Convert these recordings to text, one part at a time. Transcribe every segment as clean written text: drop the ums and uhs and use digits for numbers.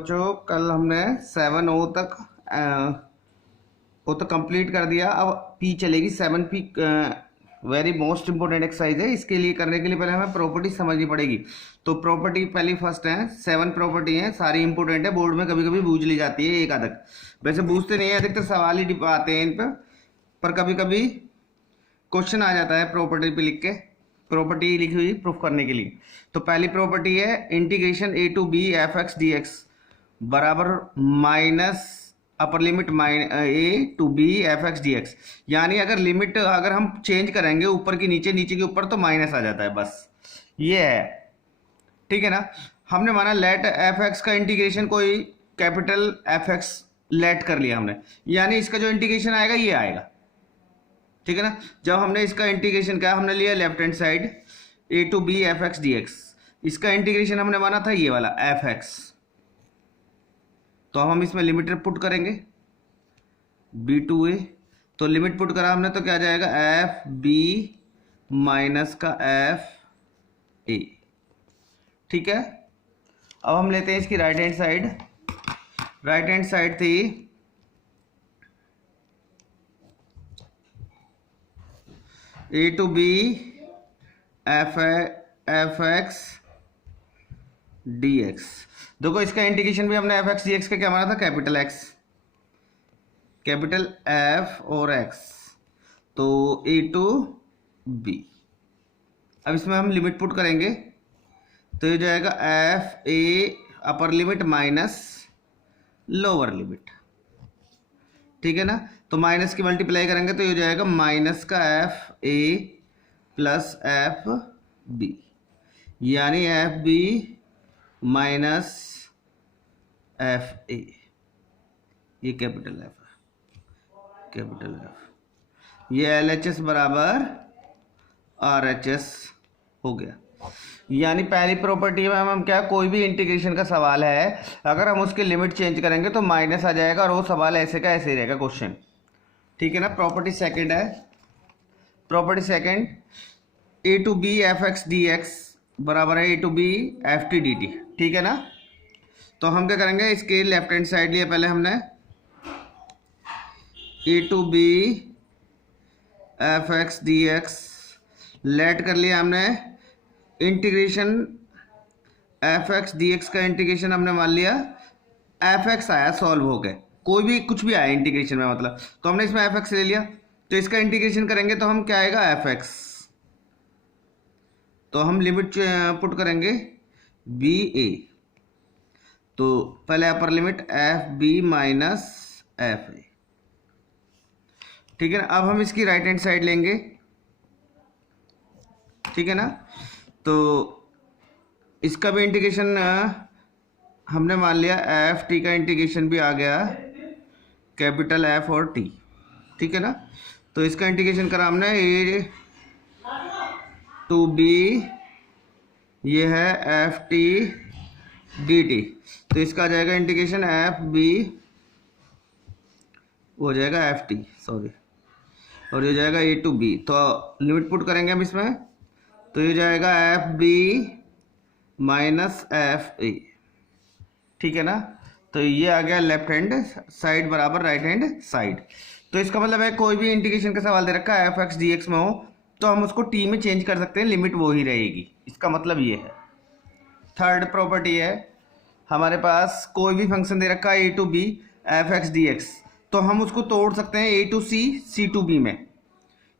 बच्चों कल हमने 7 ओ तक कंप्लीट कर दिया। अब पी चलेगी 7P। Very most important exercise है। इसके लिए करने के लिए पहले हमें प्रॉपर्टी समझनी पड़ेगी। तो प्रॉपर्टी पहली फर्स्ट है, 7 प्रॉपर्टी है, सारी इंपॉर्टेंट है, बोर्ड में कभी कभी बूझ ली जाती है एक आधक, वैसे बूझते नहीं है, अधिकतर सवाल ही आते हैं इन पर कभी कभी क्वेश्चन आ जाता है प्रॉपर्टी पे लिख के, प्रॉपर्टी लिखी हुई प्रूफ करने के लिए। तो पहली प्रॉपर्टी है integration a to b f(x) dx बराबर minus upper limit a to b f(x) dx। यानी अगर लिमिट अगर हम चेंज करेंगे ऊपर की नीचे, नीचे के ऊपर, तो माइनस आ जाता है, बस ये है। ठीक है ना। हमने माना लेट f(x) का इंटीग्रेशन कोई कैपिटल f(x) लेट कर लिया हमने, यानी इसका जो इंटीग्रेशन आएगा ये आएगा। ठीक है ना। जब हमने इसका इंटीग्रेशन किया, हमने लिया left hand side a to b f(x) dx, इसका इंटीग्रेशन हमने माना था ये वाला f(x), तो हम इसमें लिमिट पुट करेंगे b to a, तो लिमिट पुट करा हमने तो क्या आ जाएगा f b माइनस का f a। ठीक है। अब हम लेते हैं इसकी right hand side. Right hand side थी a to b f(x) dx। देखो इसका इंटीग्रेशन भी हमने f(x) dx का क्या माना था, कैपिटल X, कैपिटल F और X, तो a to b। अब इसमें हम लिमिट पुट करेंगे तो ये जाएगा f a upper limit minus lower limit. ठीक है ना। तो माइनस की मल्टीप्लाई करेंगे तो ये जाएगा माइनस का f a plus f b, यानी f b minus f a, ये कैपिटल F है, कैपिटल F। ये LHS बराबर RHS हो गया। यानी पहली प्रॉपर्टी में हम क्या, कोई भी इंटीग्रेशन का सवाल है, अगर हम उसकी लिमिट चेंज करेंगे तो माइनस आ जाएगा और वो सवाल ऐसे का ऐसे ही रहेगा क्वेश्चन। ठीक है ना। प्रॉपर्टी सेकंड है, property second a to b f(x) dx बराबर है a to b f(t) dt। ठीक है ना। तो हम क्या करेंगे, इसके लेफ्ट हैंड साइड लिया पहले हमने a to b f(x) dx, let कर लिया हमने इंटीग्रेशन f(x) dx का इंटीग्रेशन हमने मान लिया f(x) आया, सॉल्व हो गए, कोई भी कुछ भी आया इंटीग्रेशन में मतलब, तो हमने इसमें f(x) ले लिया, तो इसका इंटीग्रेशन करेंगे तो हम क्या आएगा f(x), तो हम लिमिट पुट करेंगे b a, तो पहले upper limit f b minus f a। ठीक है ना। अब हम इसकी राइट हैंड साइड लेंगे। ठीक है ना। तो इसका भी इंटीग्रेशन हमने मान लिया एफ टी का इंटीग्रेशन भी आ गया कैपिटल F और T। ठीक है ना। तो इसका इंटीग्रेशन करा हमने a to b, ये है एफ टी डी टी, तो इसका आ जाएगा इंटीग्रेशन एफ बी हो जाएगा एफ टी, सॉरी, और ये जाएगा a to b। तो लिमिट पुट करेंगे हम इसमें तो ये जाएगा F B minus F A. ठीक है ना। तो ये आ गया लेफ्ट हैंड साइड बराबर राइट हैंड साइड। तो इसका मतलब है कोई भी इंटीग्रेशन का सवाल दे रखा है f(x) dx में हो तो हम उसको t में चेंज कर सकते हैं, लिमिट वो ही रहेगी, इसका मतलब ये है। थर्ड प्रॉपर्टी है, हमारे पास कोई भी फंक्शन दे रखा है a to b f(x) dx, तो हम उसको तोड़ सकते हैं a to c c to b में।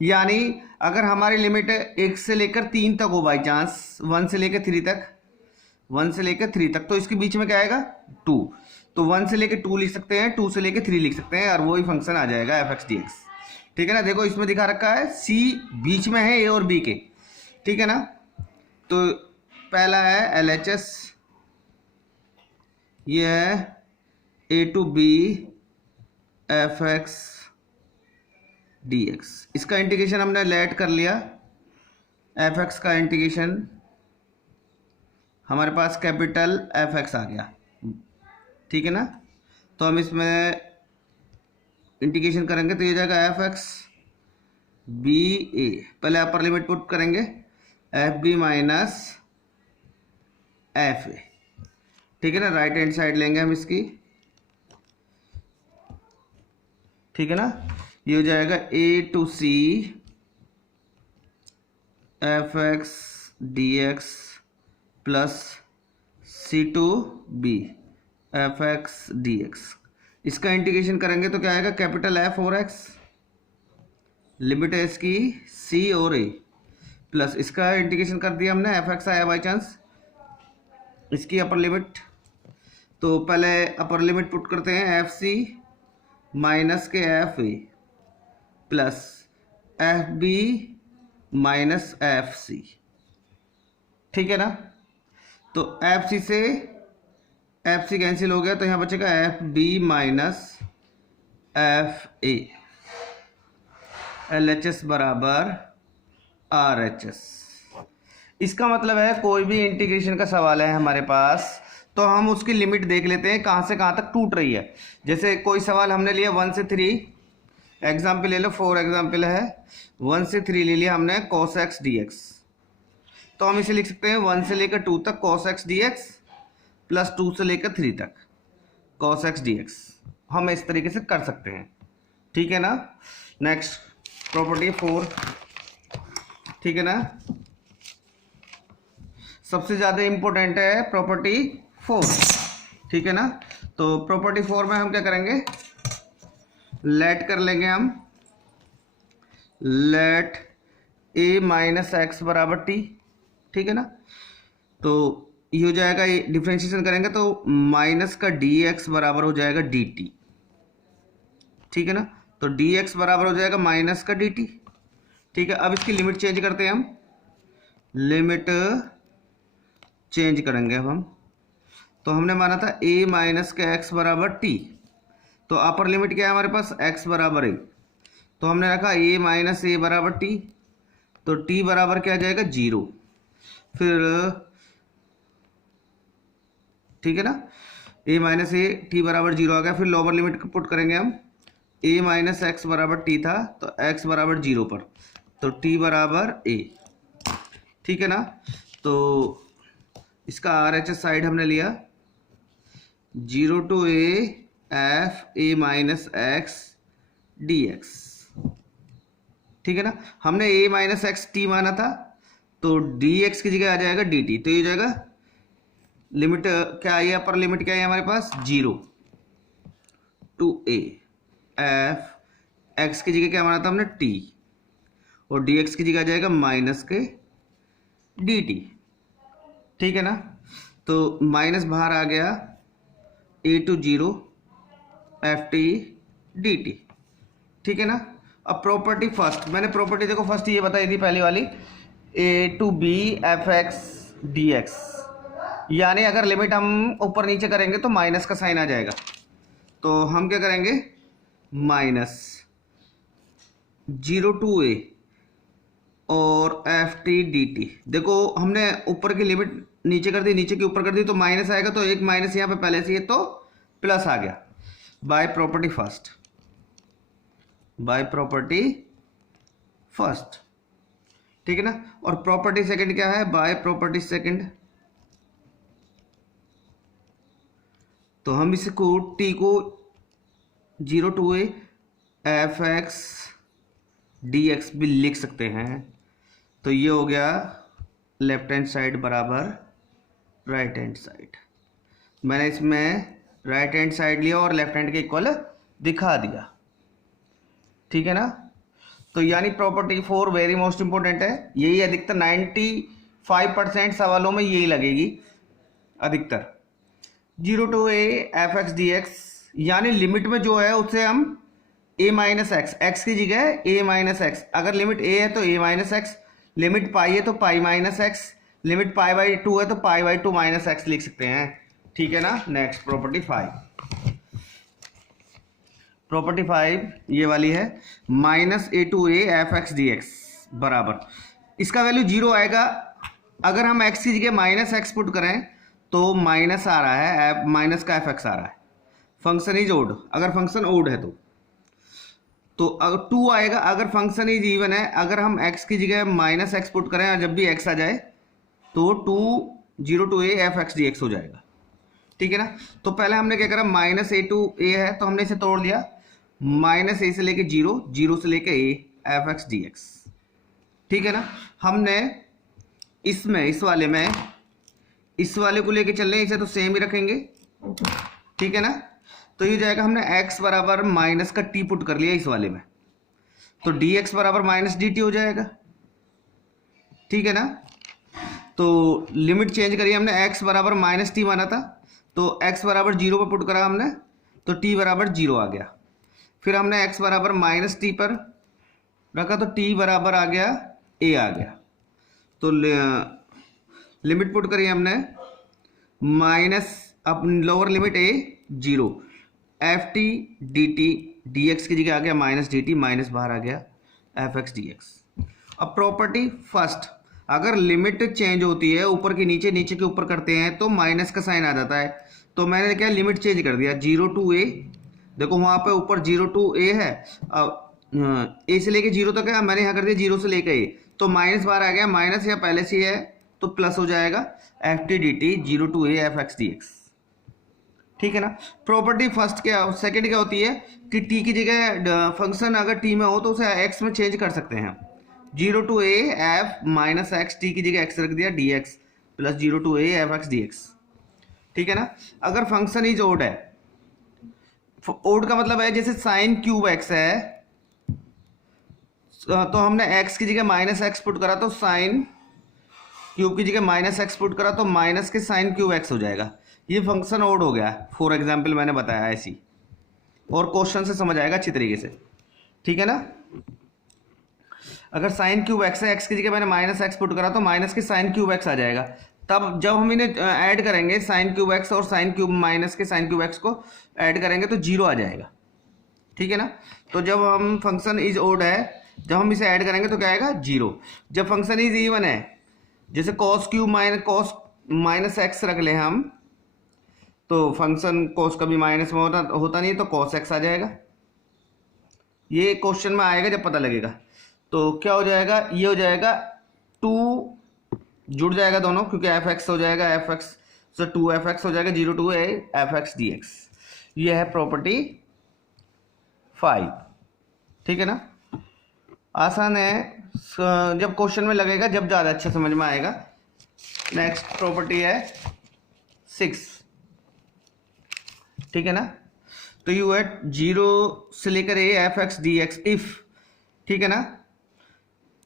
यानी अगर हमारी लिमिट 1 से लेकर 3 तक हो, बाई चांस 1 से लेकर 3 तक, 1 से लेकर 3 तक, तो इसके बीच में क्या आएगा 2, तो 1 से लेकर 2 लिख सकते हैं, 2 से लेकर 3 लिख सकते हैं, और वही फंक्शन आ जाएगा f(x) dx। ठीक है ना। देखो इसमें दिखा रखा है c बीच में है a और b के। ठीक है ना। तो पहला है LHS, ये है a to b f(x) dx, इसका इंटीग्रेशन हमने लेट कर लिया, f(x) का इंटीग्रेशन हमारे पास कैपिटल f(x) आ गया। ठीक है ना। तो हम इसमें इंटीग्रेशन करेंगे तो ये जाएगा f(x) b a, पहले अपर लिमिट पुट करेंगे f b minus f a। ठीक है ना, राइट हैंड साइड लेंगे हम इसकी, ठीक है ना। ये हो जाएगा A to C F X D X plus C to B F X D X. इसका इंटीग्रेशन करेंगे तो क्या आएगा, कैपिटल एफ और एक्स, लिमिट है इसकी सी और ए, प्लस इसका इंटीग्रेशन कर दिया हमने, एफ एक्स आया बाई चांस, इसकी अपर लिमिट। तो पहले अपर लिमिट पुट करते हैं, एफ सी माइनस के F A plus F B minus F C, ठीक है ना। तो एफ सी से एफ सी कैंसिल हो गया, तो यहाँ बचेगा F B minus F A, L H S बराबर आर एच एस। इसका मतलब है कोई भी इंटीग्रेशन का सवाल है हमारे पास तो हम उसकी लिमिट देख लेते हैं कहाँ से कहाँ तक टूट रही है। जैसे कोई सवाल हमने लिया 1 से 3, एग्जाम्पल ले लो, 4 एग्जाम्पल है, 1 से 3 ले लिया हमने cos x dx, तो हम इसे लिख सकते हैं 1 से लेकर 2 तक cos x dx प्लस 2 से लेकर 3 तक cos x dx, हम इस तरीके से कर सकते हैं, ठीक है ना। नेक्स्ट प्रॉपर्टी 4, ठीक है ना, सबसे ज़्यादा इम्पोर्टेंट है प्रॉपर्टी 4, ठीक है ना। तो प्रॉपर्टी 4 में हम क्या करेंगे, लेट कर लेंगे हम, लेट ए माइनस एक्स बराबर टी, ठीक है ना। तो ये हो जाएगा, ये डिफ्रेंशिएशन करेंगे तो माइनस का डी एक्स बराबर हो जाएगा डी टी, ठीक है ना। तो डी एक्स बराबर हो जाएगा माइनस का डी टी, ठीक है। अब इसकी लिमिट चेंज करते हैं हम, लिमिट चेंज करेंगे अब हम। तो हमने माना था a माइनस का एक्स बराबर टी, तो अपर लिमिट क्या है हमारे पास, x बराबर a, तो हमने रखा a माइनस ए बराबर टी, तो t बराबर क्या आ जाएगा 0, फिर ठीक है ना, a माइनस ए टी बराबर 0 आ गया, फिर लोअर लिमिट पुट करेंगे हम, a माइनस एक्स बराबर टी था तो x बराबर 0 पर, तो t बराबर a, ठीक है ना। तो इसका आर एच एस साइड हमने लिया 0 to A F A minus X D X, ठीक है ना। हमने ए माइनस एक्स टी माना था तो डी एक्स की जगह आ जाएगा डी टी, तो ये जाएगा लिमिट क्या आई है, अपर लिमिट क्या है हमारे पास 0 टू ए एफ एक्स की जगह क्या माना था हमने टी, और डी एक्स की जगह आ जाएगा माइनस के डी टी, ठीक है ना। तो माइनस बाहर आ गया, A to 0 F T D T, ठीक है ना। अब प्रॉपर्टी फर्स्ट, मैंने प्रॉपर्टी देखो फर्स्ट ये बताई थी पहली वाली, A to B F X D X, यानी अगर लिमिट हम ऊपर नीचे करेंगे तो माइनस का साइन आ जाएगा, तो हम क्या करेंगे, माइनस 0 टू ए और एफ टी डी टी। देखो हमने ऊपर की लिमिट नीचे कर दी, नीचे की ऊपर कर दी, तो माइनस आएगा, तो एक माइनस यहाँ पे पहले से है तो प्लस आ गया, by property first, by property first, ठीक है ना। और प्रॉपर्टी सेकंड क्या है, बाय प्रॉपर्टी सेकंड, तो हम इसको टी को 0 to A F X D X भी लिख सकते हैं, तो ये हो गया लेफ्ट हैंड साइड बराबर राइट हैंड साइड। मैंने इसमें राइट हैंड साइड लिया और लेफ्ट हैंड के इक्वल दिखा दिया, ठीक है ना। तो यानी प्रॉपर्टी 4 वेरी मोस्ट इंपॉर्टेंट है, यही अधिकतर 95% सवालों में यही लगेगी अधिकतर, 0 to A F X D X, यानी लिमिट में जो है उससे हम a माइनस एक्स, एक्स की जगह a माइनस एक्स, अगर लिमिट a है तो a माइनस एक्स, लिमिट पाई है तो pi minus x, limit pi by 2 है तो पाई बाई 2 माइनस एक्स लिख सकते हैं, ठीक है ना। नेक्स्ट प्रॉपर्टी 5, प्रॉपर्टी 5 ये वाली है, minus A to A F X D X बराबर, इसका वैल्यू 0 आएगा, अगर हम x की जगह माइनस एक्स पुट करें तो माइनस आ रहा है, माइनस का एफ एक्स आ रहा है, फंक्शन इज ओड, अगर फंक्शन ओड है तो अगर 2 आएगा, अगर फंक्शन इज इवन है, अगर हम x की जगह माइनस एक्स पुट करें और जब भी x आ जाए तो 0 to A F X D X हो जाएगा, ठीक है ना। तो पहले हमने क्या करा, माइनस ए टू ए है तो हमने इसे तोड़ लिया, माइनस ए से लेके जीरो, जीरो से लेके ए, एफ एक्स डी एक्स। ठीक है ना। हमने इसमें इस वाले में इस वाले को लेके चल रहे हैं, इसे तो सेम ही रखेंगे। ठीक है ना। तो ये जाएगा, हमने x बराबर माइनस का t पुट कर लिया इस वाले में, तो dx बराबर माइनस डी टी हो जाएगा। ठीक है ना। तो लिमिट चेंज करिए हमने, x बराबर माइनस टी माना था तो x बराबर जीरो पर पुट करा हमने, तो t बराबर जीरो आ गया। फिर हमने x बराबर माइनस टी पर रखा तो t बराबर आ गया a आ गया। तो लिमिट पुट करिए हमने, माइनस अब lower limit a zero, F T D T D x की जगह आ गया माइनस डी टी, माइनस बाहर आ गया एफ एक्स डी एक्स। अब प्रॉपर्टी फर्स्ट, अगर लिमिट चेंज होती है ऊपर की नीचे, नीचे के ऊपर करते हैं तो माइनस का साइन आ जाता है। तो मैंने क्या लिमिट चेंज कर दिया, जीरो टू ए, देखो वहाँ पे ऊपर जीरो टू ए है, अब ए से लेके जीरो तक है, मैंने यहाँ कर दिया जीरो से लेके ए, तो माइनस बाहर आ गया, माइनस या पहले से है तो प्लस हो जाएगा F T D T zero to A F X D X. ठीक है ना। प्रॉपर्टी फर्स्ट क्या, सेकंड क्या होती है कि टी की जगह फंक्शन अगर टी में हो तो उसे एक्स में चेंज कर सकते हैं। Zero to A F minus X, T की जगह एक्स रख दिया, D X plus zero to A F X D X. ठीक है ना। अगर फंक्शन इज ओड है, ओड का मतलब है जैसे साइन क्यूब एक्स है तो हमने एक्स की जगह माइनस एक्स पुट करा तो साइन क्यूब की जगह माइनस एक्स पुट करा तो माइनस के साइन क्यूब एक्स हो जाएगा। ये फंक्शन ओड हो गया, फॉर एग्जाम्पल मैंने बताया ऐसी, और क्वेश्चन से समझ आएगा अच्छी तरीके से। ठीक है ना। अगर साइन क्यूब एक्स है, एक्स की जगह मैंने माइनस एक्स पुट करा तो माइनस के साइन क्यूब एक्स आ जाएगा। तब जब हम इन्हें ऐड करेंगे, साइन क्यूब एक्स और साइन क्यूब माइनस के साइन क्यूब एक्स को ऐड करेंगे तो जीरो आ जाएगा। ठीक है ना। तो जब हम फंक्शन इज ओड है, जब हम इसे ऐड करेंगे तो क्या आएगा, जीरो। जब फंक्शन इज इवन है, जैसे cos cube cos minus x रख लें हम, तो फंक्शन कॉस कभी माइनस में होता नहीं, तो कॉस एक्स आ जाएगा। ये क्वेश्चन में आएगा जब पता लगेगा। तो क्या हो जाएगा, ये हो जाएगा टू जुड़ जाएगा दोनों, क्योंकि एफ एक्स हो जाएगा एफ एक्स, तो टू एफ एक्स हो जाएगा zero to A F X D X. ये है प्रॉपर्टी 5। ठीक है ना। आसान है, जब क्वेश्चन में लगेगा जब ज़्यादा अच्छा समझ में आएगा। नेक्स्ट प्रॉपर्टी है 6। ठीक है ना। तो यू एट जीरो से लेकर ए F X D x if, ठीक है ना,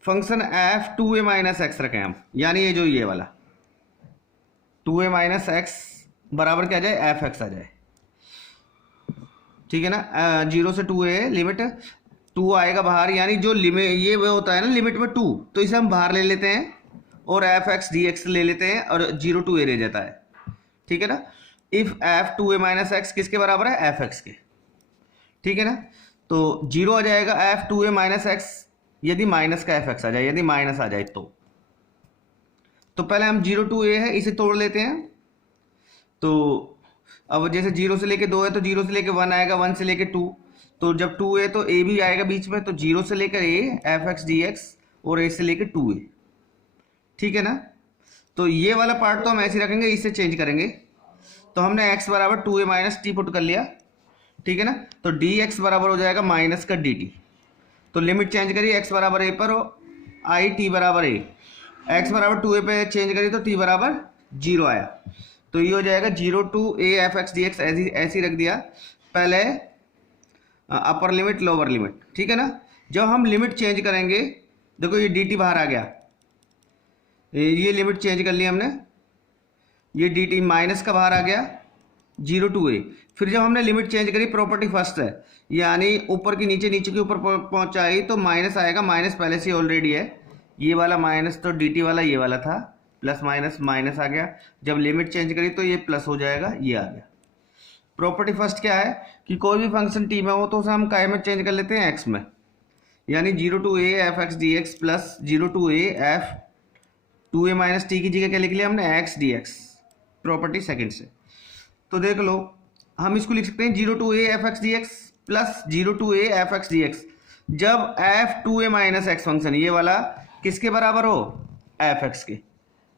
function F two A minus x रखें हम, यानी ये जो ये वाला टू ए माइनस एक्स बराबर क्या आ जाए, एफ एक्स आ जाए। ठीक है ना। जीरो से टू ए लिमिट, टू आएगा बाहर, यानी जो लिमिट ये वो होता है ना लिमिट में टू, तो इसे हम बाहर ले लेते हैं और एफ एक्स डी एक्स ले लेते हैं और जीरो टू ए रह जाता है। ठीक है ना। If F two A minus X किसके बराबर है, एफ एक्स के। ठीक है ना। तो जीरो आ जाएगा F two A minus x यदि माइनस का एफ एक्स आ जाए, यदि माइनस आ जाए तो पहले हम जीरो टू ए है इसे तोड़ लेते हैं। तो अब जैसे जीरो से लेके दो है तो जीरो से लेके वन आएगा, वन से लेके टू, तो जब टू ए तो ए भी आएगा बीच में, तो जीरो से लेकर ए एफ एक्स डी एक्स और ए से लेकर टू ए। ठीक है ना। तो ये वाला पार्ट तो हम ऐसे रखेंगे, इसे चेंज करेंगे। तो हमने x बराबर two A minus T put कर लिया। ठीक है ना। तो डी एक्स बराबर हो जाएगा माइनस का डी टी। तो लिमिट चेंज करिए, x बराबर ए पर आई टी बराबर ए, x बराबर टू ए पे चेंज करिए तो t बराबर जीरो आया। तो ये हो जाएगा zero to A F X D X, ऐसी रख दिया, पहले अपर लिमिट लोअर लिमिट। ठीक है ना। जब हम लिमिट चेंज करेंगे, देखो ये डी टी बाहर आ गया, ये लिमिट चेंज कर ली हमने, ये डी टी माइनस का बाहर आ गया जीरो टू ए। फिर जब हमने लिमिट चेंज करी, प्रॉपर्टी फर्स्ट है, यानी ऊपर की नीचे, नीचे के ऊपर पहुंचाई तो माइनस आएगा, माइनस पहले से ऑलरेडी है, ये वाला माइनस तो डी टी वाला ये वाला था, प्लस माइनस माइनस आ गया। जब लिमिट चेंज करी तो ये प्लस हो जाएगा, ये आ गया। प्रॉपर्टी फर्स्ट क्या है कि कोई भी फंक्शन टी में हो तो उसे हम काय में चेंज कर लेते हैं, एक्स में, यानी zero to A F X D X plus zero to A F to A minus T की जगह क्या लिख लिया हमने, X D X. Property second से तो देख लो, हम इसको लिख सकते हैं zero to A F X D X plus zero to A F X D X, जब F to A minus X function ये वाला किसके बराबर हो, एफ एक्स के।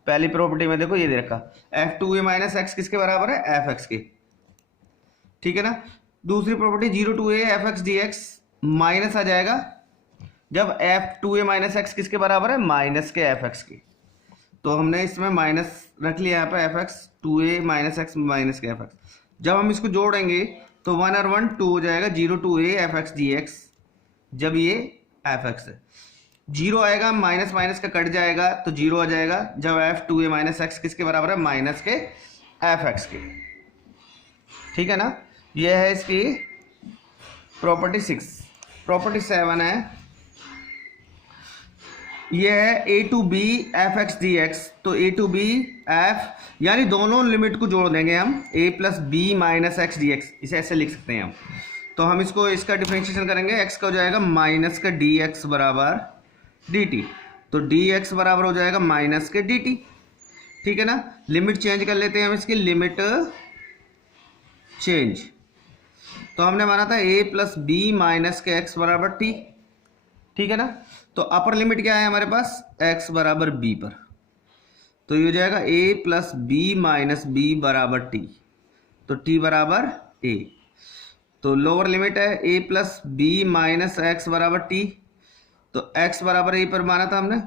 पहली प्रॉपर्टी में देखो ये दे रखा F two A minus X किसके बराबर है, एफ एक्स के, ठीक है ना। दूसरी property 0 to A F X D X minus आ जाएगा जब F to A minus X किसके बराबर है, माइनस के एफ एक्स के। तो हमने इसमें माइनस रख लिया यहाँ पे F X two A minus X minus के एफ एक्स। जब हम इसको जोड़ेंगे तो 1 और 1 2 हो जाएगा, 0 to A F X D X, जब ये एफ एक्स है 0 आएगा, माइनस माइनस का कट जाएगा तो 0 आ जाएगा जब F to A minus X किसके बराबर है, माइनस के एफ एक्स के, ठीक है ना। यह है इसकी प्रॉपर्टी 6। प्रॉपर्टी 7 है, यह है A to B F X D X. तो ए टू बी एफ यानी दोनों लिमिट को जोड़ देंगे हम, A plus B minus X D X, इसे ऐसे लिख सकते हैं हम। तो हम इसको इसका डिफरेंशिएशन करेंगे, एक्स का हो जाएगा माइनस का डी एक्स बराबर डी टी, तो डी एक्स बराबर हो जाएगा माइनस के डी टी, ठीक है ना। लिमिट चेंज कर लेते हैं हम, इसकी लिमिट चेंज। तो हमने माना था ए प्लस बी माइनस के एक्स बराबर टी, ठीक है ना। तो अपर लिमिट क्या है हमारे पास, एक्स बराबर बी पर, तो ये हो जाएगा ए प्लस बी माइनस बी बराबर टी, तो टी बराबर ए। तो लोअर लिमिट है ए प्लस बी माइनस एक्स बराबर टी, तो एक्स बराबर ए पर माना था हमने,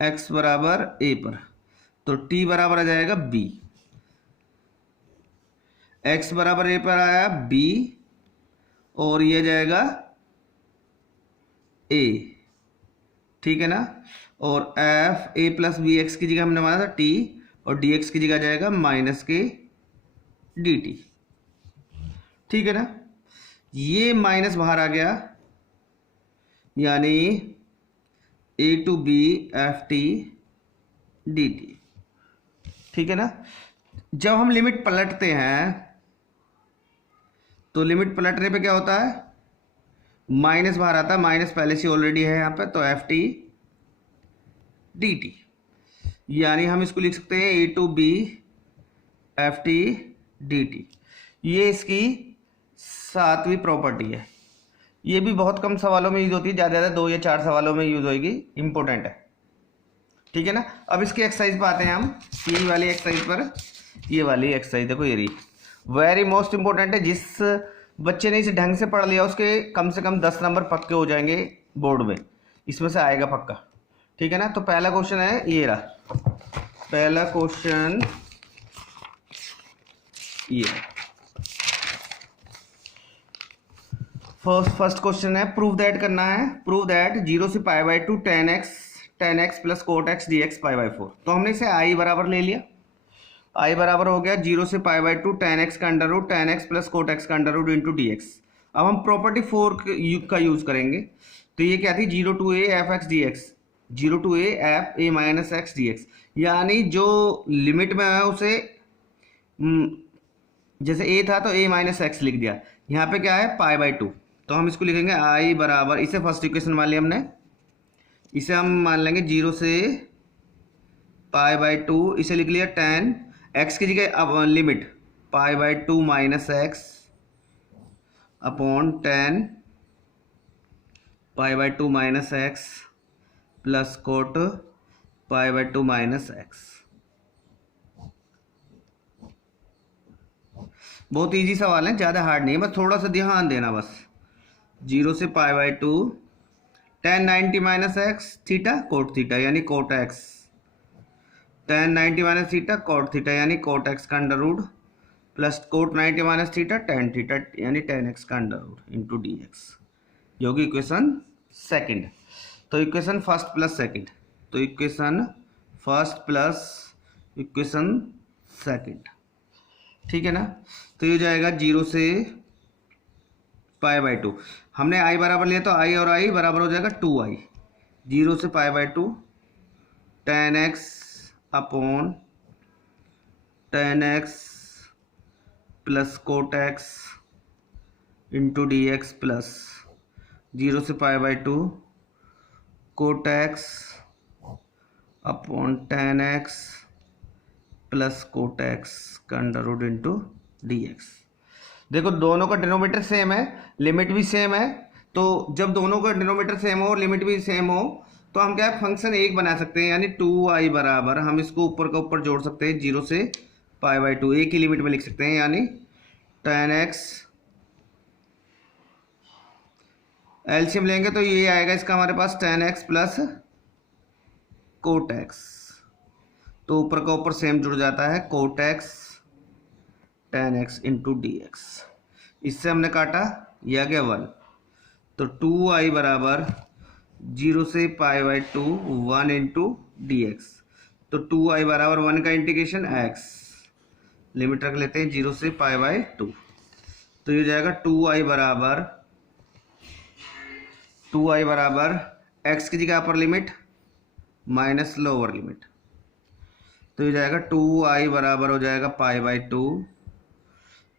एक्स बराबर ए पर, तो टी बराबर आ जाएगा बी। एक्स बराबर ए पर आया बी और ये जाएगा ए, ठीक है ना। और F A plus B X की जगह हमने माना था टी, और डी एक्स की जगह जाएगा माइनस के डी टी, ठीक है ना। ये माइनस बाहर आ गया, यानी A to B F T D T, ठीक है ना। जब हम लिमिट पलटते हैं तो लिमिट पलटने पे क्या होता है, माइनस बाहर आता है, माइनस पहले से ऑलरेडी है यहाँ पे, तो एफ टी डी टी, यानी हम इसको लिख सकते हैं A to B F T D T. ये इसकी 7वीं प्रॉपर्टी है। ये भी बहुत कम सवालों में यूज होती है, ज़्यादा ज़्यादा 2 या 4 सवालों में यूज होगी, इंपॉर्टेंट है, ठीक है ना। अब इसकी एक्सरसाइज पर आते हैं हम, ये वाली एक्सरसाइज पर। ये वाली एक्सरसाइज देखो, ये रही वेरी मोस्ट इंपॉर्टेंट है। जिस बच्चे ने इसे ढंग से पढ़ लिया उसके कम से कम 10 नंबर पक्के हो जाएंगे बोर्ड में, इसमें से आएगा पक्का, ठीक है ना। तो पहला क्वेश्चन है, ये रहा पहला क्वेश्चन, ये फर्स्ट क्वेश्चन है, प्रूव दैट करना है। प्रूव दैट 0 से pi by two tan X plus cot x D x pi by 4। तो हमने इसे आई बराबर ले लिया, आई बराबर हो गया 0 से pi by two tan X का under root tan X plus cot X का under root into D X. अब हम प्रॉपर्टी 4 का यूज करेंगे। तो ये क्या थी, 0 to A F X D X, 0 to A F A minus X D X, यानी जो लिमिट में है उसे जैसे ए था तो ए माइनस एक्स लिख दिया, यहाँ पे क्या है पाई बाई टू। तो हम इसको लिखेंगे आई बराबर, इसे फर्स्ट इक्वेशन मान लिया हमने, इसे हम मान लेंगे 0 से पाई बाई टू, इसे लिख लिया टेन एक्स की जगह अब limit pi by to minus x upon ten pi by to minus x plus coat pi by to minus x. बहुत इजी सवाल है, ज़्यादा हार्ड नहीं है, बस थोड़ा सा ध्यान देना बस। 0 से pi by two tan 90 minus X theta cot theta यानी cot X, tan 90 minus theta cot theta यानी कोट एक्स का under root plus cot 90 minus theta tan theta यानी टेन एक्स का under root into D X, जो कि equation second. तो equation first plus second, तो equation first plus equation second, ठीक है ना। तो ये जाएगा 0 से पाई बाई टू, हमने आई बराबर लिया तो आई और आई बराबर हो जाएगा 2i, 0 से pi by two tan X upon tan X plus cot X into D X plus 0 से pi by two cot X upon tan X plus cot X का under root into D X. देखो दोनों का denominator same है, limit भी same है, तो जब दोनों का डिनोमीटर सेम हो और लिमिट भी सेम हो तो हम क्या है फंक्शन एक बना सकते हैं, यानी 2i बराबर हम इसको ऊपर का ऊपर जोड़ सकते हैं 0 से π/2, एक ही लिमिट में लिख सकते हैं, यानी tan x एलसीएम लेंगे तो ये आएगा इसका हमारे पास tan x plus cot x, तो ऊपर का ऊपर सेम जुड़ जाता है cot x tan x into D X. इससे हमने काटा, यह आ गया 1, तो 2i बराबर 0 से π/2 1 इंटू डी एक्स, तो 2i बराबर 1 का इंटीग्रेशन x, लिमिट रख लेते हैं 0 से π/2, तो ये जाएगा 2i बराबर x की जगह upper limit minus lower limit, तो ये जाएगा 2i बराबर हो जाएगा π/2,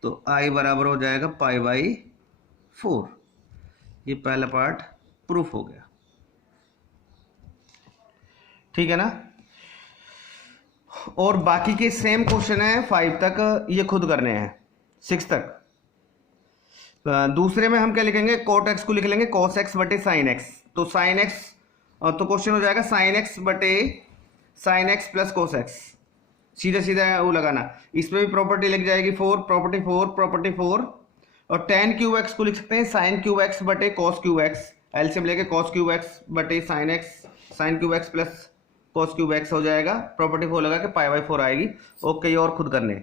तो i बराबर हो जाएगा π/4। ये पहला पार्ट प्रूफ हो गया, ठीक है ना। और बाकी के सेम क्वेश्चन है 5 तक, ये खुद करने हैं 6 तक। दूसरे में हम क्या लिखेंगे, कोट एक्स को लिख लेंगे cos x बटे साइन एक्स, तो साइन एक्स, तो क्वेश्चन हो जाएगा साइन एक्स बटे sine x plus cos x, सीधा सीधा वो लगाना। इसमें भी प्रॉपर्टी लग जाएगी 4 प्रॉपर्टी 4, और tan क्यूब एक्स को लिख सकते हैं साइन क्यूब एक्स बटे कॉस क्यूब एक्स, एलसीएम लेके कॉस क्यूब एक्स बटे sine x, sine cube x plus cos cube x हो जाएगा, प्रॉपर्टी 4 लगा के π/4 आएगी। ओके, ये और खुद करने।